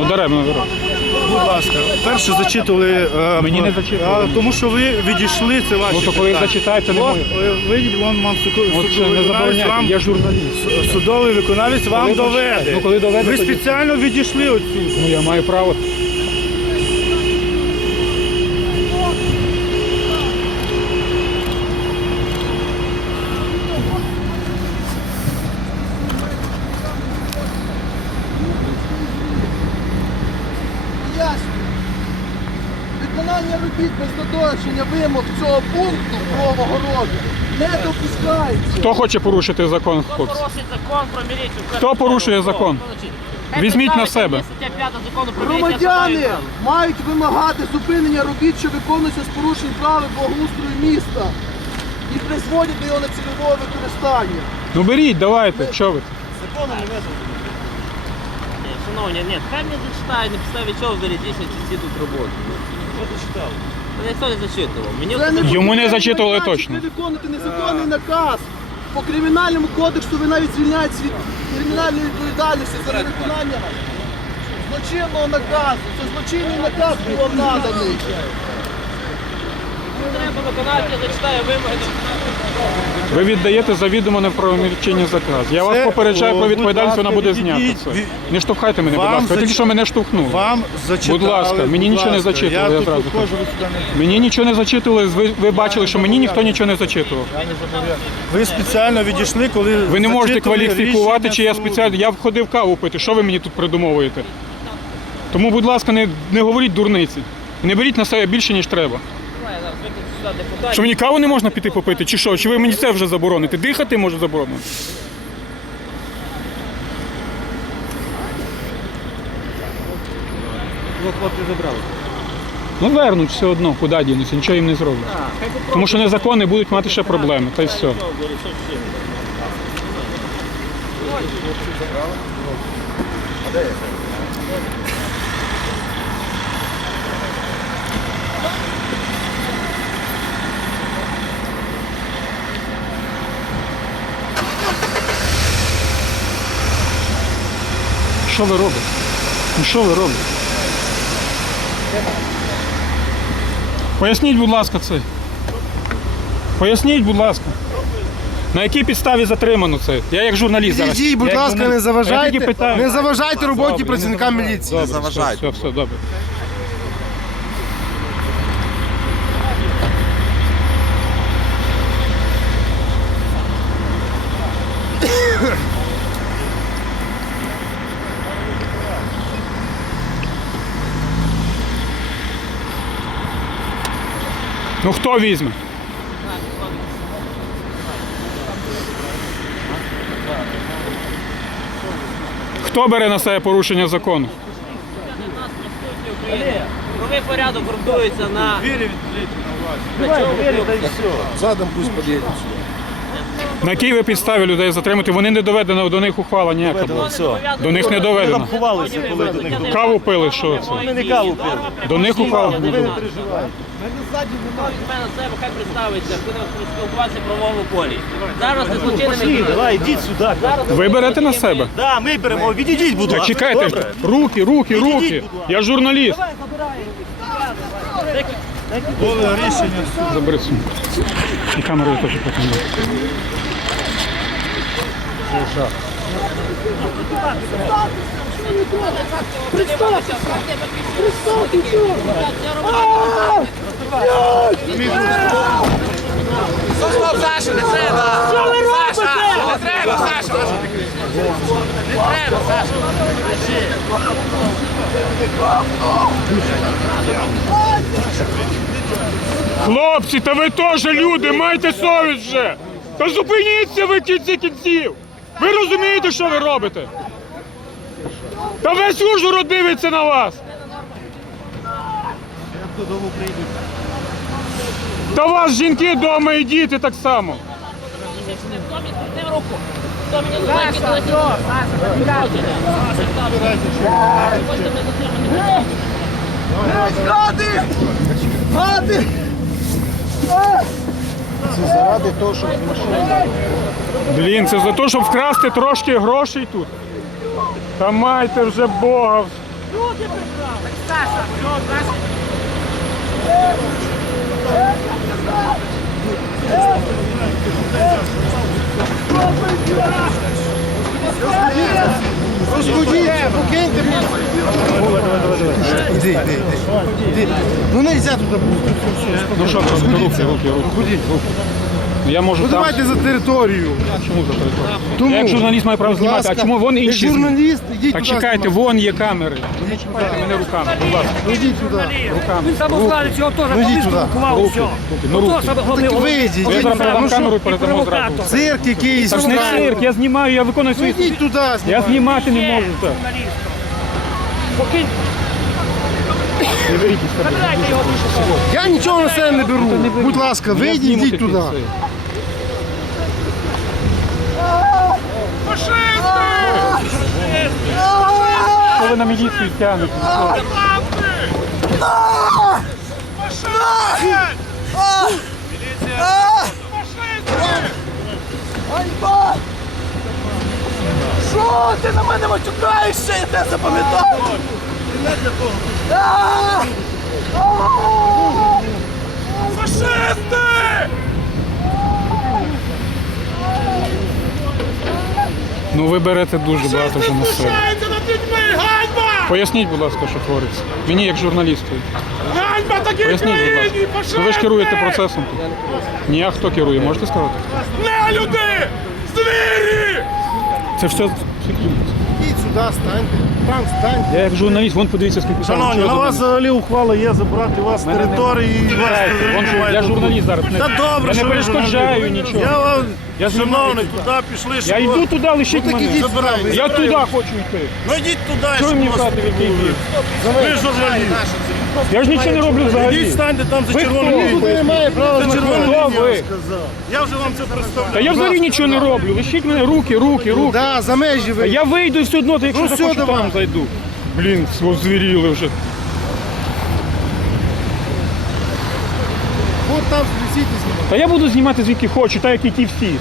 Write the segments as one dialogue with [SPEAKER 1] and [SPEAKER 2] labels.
[SPEAKER 1] Ну даремно ви робите.
[SPEAKER 2] Будь ласка, перше зачитували,
[SPEAKER 1] Мені не зачитували.
[SPEAKER 2] тому що ви відійшли, це ваші
[SPEAKER 1] Ну то коли
[SPEAKER 2] питання.
[SPEAKER 1] зачитаєте, не
[SPEAKER 2] От,
[SPEAKER 1] моє.
[SPEAKER 2] вийдіть, вон вам
[SPEAKER 1] От що, не забороняйте, я журналіст.
[SPEAKER 2] судовий виконавець вам
[SPEAKER 1] Коли
[SPEAKER 2] доведе.
[SPEAKER 1] ну, коли доведе,
[SPEAKER 2] Ви
[SPEAKER 1] тоді-
[SPEAKER 2] спеціально відійшли отсюди.
[SPEAKER 1] Ну я маю право.
[SPEAKER 3] Пояснюю. Виконання робіт без додержання вимог цього пункту правового роду не допускається.
[SPEAKER 1] Хто хоче порушити закон, хлопці?
[SPEAKER 4] Порушить закон про міліцію.
[SPEAKER 1] Хто порушує закон? Візьміть на себе.
[SPEAKER 4] Стаття 5 закону про міліцію.
[SPEAKER 3] Громадяни мають вимагати зупинення робіт, що виконуються з порушень правил благоустрою міста і призводять до його нецільового використання.
[SPEAKER 1] Ну беріть, давайте, що ви?
[SPEAKER 4] Шановні, ні, хай мені зачитає, на підставі чого взагалі дійсно ці тут роботи. Хто зачитав? Ніхто не зачитував. Мені
[SPEAKER 3] Це не
[SPEAKER 1] Йому не
[SPEAKER 3] потрібно
[SPEAKER 1] зачитували
[SPEAKER 3] майданчик,
[SPEAKER 1] точно.
[SPEAKER 3] Ви виконуєте незаконний наказ. По кримінальному кодексу ви навіть звільняєтесь від кримінальної відповідальності за невиконання злочинного наказу. Це злочинний наказ був вам наданий.
[SPEAKER 4] треба виконати, зачитає вимоги.
[SPEAKER 1] Ви віддаєте завідомо неправомірчинні заказ. Я вас
[SPEAKER 2] Це,
[SPEAKER 1] попереджаю про
[SPEAKER 2] будь
[SPEAKER 1] відповідальність, вона
[SPEAKER 2] ласка,
[SPEAKER 1] буде знята.
[SPEAKER 2] відійдіть.
[SPEAKER 1] Це. Не штовхайте мене, будь
[SPEAKER 2] Вам
[SPEAKER 1] ласка. Ви тільки що мене штовхнули.
[SPEAKER 2] Вам зачитали.
[SPEAKER 1] Будь ласка, мені
[SPEAKER 2] будь
[SPEAKER 1] нічого не
[SPEAKER 2] ласка.
[SPEAKER 1] зачитували, я
[SPEAKER 2] Я
[SPEAKER 1] зразу
[SPEAKER 2] тут
[SPEAKER 1] кажу.
[SPEAKER 2] виходжу, ви сюди не...
[SPEAKER 1] Мені нічого не зачитували, ви бачили, що мені ніхто нічого не зачитував.
[SPEAKER 2] Ви спеціально відійшли, коли
[SPEAKER 1] Ви не можете
[SPEAKER 2] зачитували
[SPEAKER 1] кваліфікувати,
[SPEAKER 2] рішення
[SPEAKER 1] чи я
[SPEAKER 2] суду.
[SPEAKER 1] спеціально. Я входив каву пити, що ви мені тут придумовуєте? Тому, будь ласка, не говоріть дурниці. Не беріть на себе більше, ніж треба.
[SPEAKER 4] Давай, зараз викличу сюди депутатів.
[SPEAKER 1] Що мені каву не можна піти попити, чи що? Чи ви мені це вже забороните? Дихати може заборонено? Ну вернуть все одно, куди дінуться, нічого їм не зроблять. Тому що незаконні будуть мати ще проблеми, та й все. Що ви робите? Ну що ви робите? Поясніть, будь ласка, це. Поясніть, будь ласка. На якій підставі затримано це? Я як журналіст зараз.
[SPEAKER 5] Ідіть, будь
[SPEAKER 1] Я як
[SPEAKER 5] ласка, не
[SPEAKER 1] журналіст. Я тільки
[SPEAKER 5] заважайте.
[SPEAKER 1] питаю.
[SPEAKER 5] Не заважайте роботі
[SPEAKER 1] Добре,
[SPEAKER 5] працівникам
[SPEAKER 1] не
[SPEAKER 5] міліції. Не
[SPEAKER 1] Добре,
[SPEAKER 5] заважайте.
[SPEAKER 1] все, добре. Ну хто візьме? Хто бере на себе порушення закону?
[SPEAKER 4] Правовий порядок ґрунтується на...
[SPEAKER 5] Задом пусть під'їде.
[SPEAKER 1] На якій ви підставі людей затримуєте? Вони не доведено, до них ухвала ніяка була. До них не доведено.
[SPEAKER 2] Ховалися, коли до них
[SPEAKER 1] Каву пили, що це?
[SPEAKER 2] Ми не каву пили.
[SPEAKER 1] До них ухвала не була.
[SPEAKER 4] Візьме на себе, хай представиться, будемо спілкуватися в правовому полі. Зараз не злочинний не
[SPEAKER 2] Давай, йдіть сюди.
[SPEAKER 1] Ви берете на себе?
[SPEAKER 2] Да, ми беремо. Відійдіть, будь
[SPEAKER 1] Та
[SPEAKER 2] ласка.
[SPEAKER 1] чекайте,
[SPEAKER 2] Добре?
[SPEAKER 1] руки. Я журналіст.
[SPEAKER 2] Було рішення.
[SPEAKER 1] Забери сумку. І камеру я теж потім дам.
[SPEAKER 4] Стоп, Саша, не треба! Що ви робите? Саша, не треба, Саша! Не треба, Саша!
[SPEAKER 1] Хлопці, та ви теж люди, майте совість вже. Та зупиніться ви в кінці кінців. Ви розумієте, що ви робите? Та весь Ужгород дивиться на вас. Та у вас жінки вдома і діти так само.
[SPEAKER 4] Хто мені спустив руку? Хто мені закидав?
[SPEAKER 3] Гади! Гади!
[SPEAKER 5] Це заради того, щоб машина.
[SPEAKER 1] Блін, це за те, щоб вкрасти трошки грошей тут. Та майте вже Бога.
[SPEAKER 5] Розходіться, покиньте мене. Іди. Ну нельзя туди бути.
[SPEAKER 1] Ну що, руки. Я можу
[SPEAKER 5] Ну
[SPEAKER 1] там.
[SPEAKER 5] давайте за територію.
[SPEAKER 1] Чому за територію?
[SPEAKER 5] Тому,
[SPEAKER 1] Я як журналіст маю право
[SPEAKER 5] будь
[SPEAKER 1] знімати, а
[SPEAKER 5] ласка,
[SPEAKER 1] чому вони
[SPEAKER 5] як
[SPEAKER 1] інші?
[SPEAKER 5] журналіст, ідіть
[SPEAKER 1] Так
[SPEAKER 5] туди.
[SPEAKER 1] чекайте, вон є камери. Не чіпайте мене руками, будь ласка.
[SPEAKER 5] Ну йдіть туди.
[SPEAKER 1] Руками.
[SPEAKER 6] Самозванець його теж
[SPEAKER 5] Ну, йдіть
[SPEAKER 6] повістку
[SPEAKER 5] туди.
[SPEAKER 6] кував
[SPEAKER 1] Руки,
[SPEAKER 6] все.
[SPEAKER 1] руки, ну, руки.
[SPEAKER 5] Так вийдіть.
[SPEAKER 1] Я зараз передам
[SPEAKER 5] Ну що,
[SPEAKER 1] камеру і передамо зразу.
[SPEAKER 5] цирк якийсь.
[SPEAKER 1] Це ж не цирк, я знімаю, я виконую
[SPEAKER 5] Ну
[SPEAKER 1] свої...
[SPEAKER 5] йдіть туди.
[SPEAKER 1] Я знімати не можу так.
[SPEAKER 6] Покинь,
[SPEAKER 1] Не беріть із себе.
[SPEAKER 6] забирайте його душу.
[SPEAKER 5] Я нічого на себе не беру. Будь ласка,
[SPEAKER 1] Я
[SPEAKER 5] вийдіть,
[SPEAKER 1] зніму
[SPEAKER 5] йдіть
[SPEAKER 1] такі
[SPEAKER 5] туди.
[SPEAKER 1] все. Що ви на міліцію тягнете?
[SPEAKER 3] Ганьба! Що ти на мене матюкаєшся, я те запам'ятав? Фашисти!
[SPEAKER 1] Ну ви берете дуже багато вже на себе.
[SPEAKER 3] над людьми! Ганьба!
[SPEAKER 1] Поясніть, будь ласка, що твориться. Мені як журналісту.
[SPEAKER 3] Ганьба такій
[SPEAKER 1] Поясніть, будь ласка. Ну ви ж керуєте процесом тут. Ні, а хто керує, можете сказати?
[SPEAKER 3] Не люди! Звірі!
[SPEAKER 1] Це все...
[SPEAKER 5] Ідіть сюди, станьте. Там станьте.
[SPEAKER 1] Я як журналіст, вон подивіться, скільки там
[SPEAKER 2] Шановні,
[SPEAKER 1] чого
[SPEAKER 2] на
[SPEAKER 1] до
[SPEAKER 2] вас
[SPEAKER 1] мене.
[SPEAKER 2] взагалі ухвала є забрати вас з
[SPEAKER 1] Мене не-
[SPEAKER 2] території і вас
[SPEAKER 1] Вон що,
[SPEAKER 2] немає
[SPEAKER 1] я
[SPEAKER 2] тут.
[SPEAKER 1] журналіст зараз.
[SPEAKER 2] Та добре,
[SPEAKER 1] я
[SPEAKER 2] що
[SPEAKER 1] не
[SPEAKER 2] ви
[SPEAKER 1] перешкоджаю
[SPEAKER 2] журналіст.
[SPEAKER 1] нічого.
[SPEAKER 2] Я вам,
[SPEAKER 1] Я знімаю
[SPEAKER 2] шановний,
[SPEAKER 1] туди.
[SPEAKER 2] туди пішли,
[SPEAKER 1] Я
[SPEAKER 2] щоб
[SPEAKER 1] йду
[SPEAKER 2] вас-
[SPEAKER 1] туди, лишіть
[SPEAKER 5] так
[SPEAKER 1] мене.
[SPEAKER 5] ідіть
[SPEAKER 2] Забирайте.
[SPEAKER 1] Я туди хочу йти.
[SPEAKER 2] Ну йдіть туди,
[SPEAKER 1] Що ви
[SPEAKER 2] щоб
[SPEAKER 1] мені
[SPEAKER 2] вас
[SPEAKER 1] кажете, в який
[SPEAKER 2] були.
[SPEAKER 1] бік?
[SPEAKER 2] Ви журналіст.
[SPEAKER 1] Я ж нічого не роблю
[SPEAKER 2] Йдіть,
[SPEAKER 1] взагалі.
[SPEAKER 2] станьте там за
[SPEAKER 1] Ви
[SPEAKER 2] червоною
[SPEAKER 1] хто?
[SPEAKER 2] лінією.
[SPEAKER 5] Немає права
[SPEAKER 2] За червоною
[SPEAKER 1] Хто
[SPEAKER 2] лінією,
[SPEAKER 1] ви?
[SPEAKER 2] я вам сказав. Я вже вам це представляю.
[SPEAKER 1] Та я взагалі нічого не роблю. Лишіть мене руки.
[SPEAKER 5] Да, за межі
[SPEAKER 1] Та
[SPEAKER 5] ви.
[SPEAKER 1] я вийду і все одно, то якщо
[SPEAKER 5] Ну, все,
[SPEAKER 1] захочу,
[SPEAKER 5] давай.
[SPEAKER 1] там зайду. Блін, звіріли вже.
[SPEAKER 5] От там висіть і знімайте.
[SPEAKER 1] Та я буду знімати звідки хочу, так як і ті всі.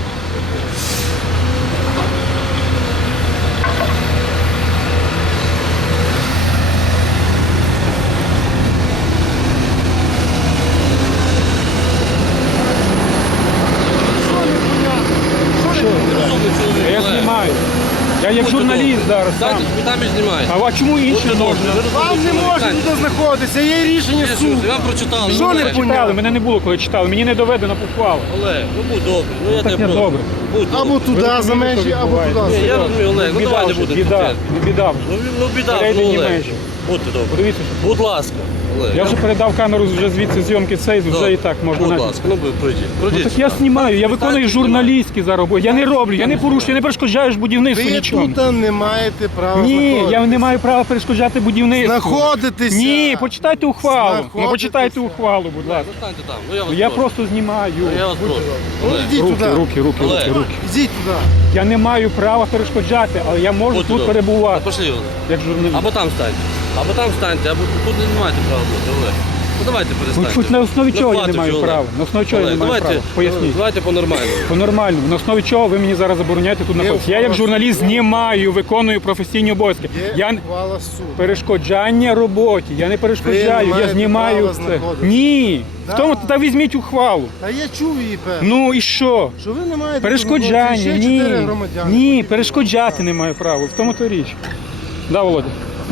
[SPEAKER 1] Я знімаю. Я як журналіст зараз сам.
[SPEAKER 7] Там і знімаєте.
[SPEAKER 1] А чому інші можна?
[SPEAKER 5] Вам не можна туди знаходитися, є рішення суду.
[SPEAKER 7] Ви вам прочитали.
[SPEAKER 5] Що не
[SPEAKER 7] Олег,
[SPEAKER 5] поняли?
[SPEAKER 1] Мене не було, коли читали. Мені не доведено похвалу.
[SPEAKER 7] Олег, ну будь добрий. Ну я
[SPEAKER 1] Так
[SPEAKER 7] тебе
[SPEAKER 1] не
[SPEAKER 7] прошу.
[SPEAKER 1] добре.
[SPEAKER 7] Будь добрий.
[SPEAKER 5] Або туди за межі, або
[SPEAKER 7] Ні,
[SPEAKER 5] туди.
[SPEAKER 7] я розумію, Олег, ну
[SPEAKER 1] Біда
[SPEAKER 7] давай не
[SPEAKER 1] вже,
[SPEAKER 7] будемо.
[SPEAKER 1] біда,
[SPEAKER 7] кричати.
[SPEAKER 1] не біда вже.
[SPEAKER 7] Ну біда, ну
[SPEAKER 1] Перейдені
[SPEAKER 7] Олег.
[SPEAKER 1] межі.
[SPEAKER 7] Будьте добрі.
[SPEAKER 1] Подивіться, що
[SPEAKER 7] Будь ласка, Олег.
[SPEAKER 1] я вже передав камеру вже звідси зйомки цей, вже і так можна
[SPEAKER 7] Будь
[SPEAKER 1] навіть.
[SPEAKER 7] ласка, ну пройдіть.
[SPEAKER 1] Ну,
[SPEAKER 7] Пройдіть.
[SPEAKER 1] так я знімаю, я виконую журналістські зароботи. Я не роблю, я не порушую, я не перешкоджаю ж будівництву
[SPEAKER 5] Ви
[SPEAKER 1] нічого.
[SPEAKER 5] тут не маєте права
[SPEAKER 1] Ні,
[SPEAKER 5] знаходитися.
[SPEAKER 1] я не маю права перешкоджати будівництву.
[SPEAKER 5] Знаходитися.
[SPEAKER 1] Ні, почитайте ухвалу. Ну
[SPEAKER 5] Знаходитися.
[SPEAKER 1] почитайте ухвалу, будь ласка.
[SPEAKER 7] Застаньте там. Ну я вас
[SPEAKER 1] Я
[SPEAKER 7] прошу.
[SPEAKER 1] просто знімаю.
[SPEAKER 7] Я вас прошу.
[SPEAKER 5] Ну
[SPEAKER 7] Олег,
[SPEAKER 5] йдіть туди.
[SPEAKER 1] Руки.
[SPEAKER 5] Йдіть туди.
[SPEAKER 1] Я не маю права перешкоджати, але я можу
[SPEAKER 7] будьте
[SPEAKER 1] тут
[SPEAKER 7] добрі.
[SPEAKER 1] перебувати,
[SPEAKER 7] Пошли, Олег.
[SPEAKER 1] як журналіст.
[SPEAKER 7] Або там станьте. Або там станьте, або тут не маєте права бути, Олег. Ну давайте
[SPEAKER 1] Ну,
[SPEAKER 7] перестаньте.
[SPEAKER 1] хоч на основі чого я не
[SPEAKER 7] хватить
[SPEAKER 1] маю
[SPEAKER 7] вже, Олег.
[SPEAKER 1] права? На основі чого я не
[SPEAKER 7] Олег,
[SPEAKER 1] маю
[SPEAKER 7] давайте,
[SPEAKER 1] права? Поясніть.
[SPEAKER 7] Давайте по-нормальному.
[SPEAKER 1] По-нормальному. На основі чого ви мені зараз забороняєте тут знаходитися? Я як журналіст знімаю, виконую професійні обов'язки. Я
[SPEAKER 5] Є ухвала суду.
[SPEAKER 1] перешкоджання роботі. Я не перешкоджаю, я
[SPEAKER 5] маєте
[SPEAKER 1] знімаю
[SPEAKER 5] право
[SPEAKER 1] це.
[SPEAKER 5] знаходитися.
[SPEAKER 1] Ні. В тому та візьміть ухвалу.
[SPEAKER 5] Та я чув її, певно.
[SPEAKER 1] Ну і що?
[SPEAKER 5] Що ви не маєте
[SPEAKER 1] Перешкоджання,
[SPEAKER 5] ще
[SPEAKER 1] ні.
[SPEAKER 5] 4 громадяни.
[SPEAKER 1] Ні, перешкоджати не маю права. В тому то річ. Да, Володя?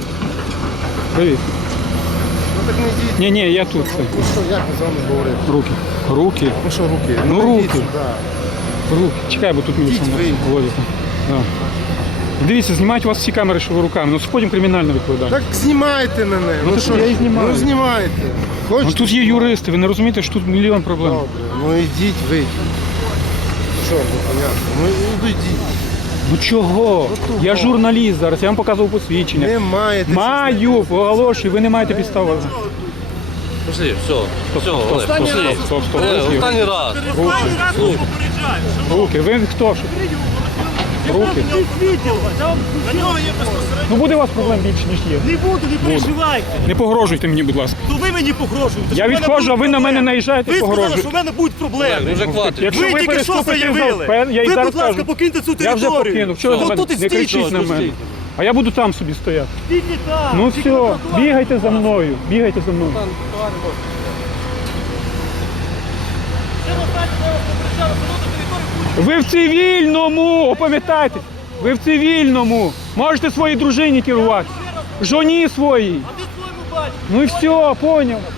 [SPEAKER 1] Привіт.
[SPEAKER 5] Ну так не йдіть.
[SPEAKER 1] Ні, я тут. Це.
[SPEAKER 5] Ну що, як ми з вами говорити?
[SPEAKER 1] Руки.
[SPEAKER 5] Ну що, руки?
[SPEAKER 1] Ну,
[SPEAKER 5] йдіть
[SPEAKER 1] руки.
[SPEAKER 5] сюди.
[SPEAKER 1] Руки. Чекай, бо тут міліція.
[SPEAKER 5] Ідіть ви.
[SPEAKER 1] Володя. Да. Дивіться, знімають у вас всі камери, що ви руками. Ну, потім кримінально відповідальність.
[SPEAKER 5] Так знімайте мене. Ну
[SPEAKER 1] так
[SPEAKER 5] що,
[SPEAKER 1] я і знімаю.
[SPEAKER 5] Ну знімайте.
[SPEAKER 1] Ну,
[SPEAKER 5] Хочете?
[SPEAKER 1] тут є юристи, ви не розумієте, що тут мільйон проблем.
[SPEAKER 5] Добре. Ну йдіть ви. Що, непонятно? Ну йдіть.
[SPEAKER 1] Ну чого? Я журналіст зараз, я вам показував посвідчення.
[SPEAKER 5] Не маєте.
[SPEAKER 1] Маю, оголошую, ви не маєте підстави.
[SPEAKER 7] Пошли, все, Олег, пошли.
[SPEAKER 1] Стоп.
[SPEAKER 7] Олег, останній раз.
[SPEAKER 1] Руки, ви хто ж? Руки. Ну буде у вас проблем більше, ніж є.
[SPEAKER 6] Не буду, не переживайте.
[SPEAKER 1] Не погрожуйте мені, будь ласка.
[SPEAKER 6] То ви мені погрожуєте.
[SPEAKER 1] Я
[SPEAKER 6] що в мене
[SPEAKER 1] відходжу, а ви
[SPEAKER 6] будуть
[SPEAKER 1] на мене
[SPEAKER 6] проблеми.
[SPEAKER 1] наїжджаєте і
[SPEAKER 6] Ви сказали,
[SPEAKER 1] погрожуєте.
[SPEAKER 6] що в мене будуть
[SPEAKER 7] Олег, ну
[SPEAKER 6] проблеми.
[SPEAKER 7] вже хватить.
[SPEAKER 1] Якщо
[SPEAKER 6] Ви
[SPEAKER 1] ви
[SPEAKER 6] тільки що
[SPEAKER 1] переступите
[SPEAKER 6] заявили.
[SPEAKER 1] я і
[SPEAKER 6] Ви,
[SPEAKER 1] зараз
[SPEAKER 6] будь ласка,
[SPEAKER 1] кажу.
[SPEAKER 6] покиньте цю
[SPEAKER 1] Я вже
[SPEAKER 6] територію.
[SPEAKER 1] покинув. Чого ви на
[SPEAKER 6] Ну,
[SPEAKER 1] мене?
[SPEAKER 6] тут і
[SPEAKER 1] Не
[SPEAKER 6] стійте.
[SPEAKER 1] кричіть на мене. А я буду там собі стояти.
[SPEAKER 6] Тільки так.
[SPEAKER 1] Ну
[SPEAKER 6] Тільки
[SPEAKER 1] все,
[SPEAKER 6] тротуар.
[SPEAKER 1] бігайте за мною, бігайте за мною.
[SPEAKER 6] Це останнє, я вас попереджав, що на території
[SPEAKER 1] Ви в цивільному, опам'ятайте, ви в цивільному. Можете своїй дружині керувати, жоні своїй.
[SPEAKER 6] А ти своєму бачиш.
[SPEAKER 1] Ну і все, поняв.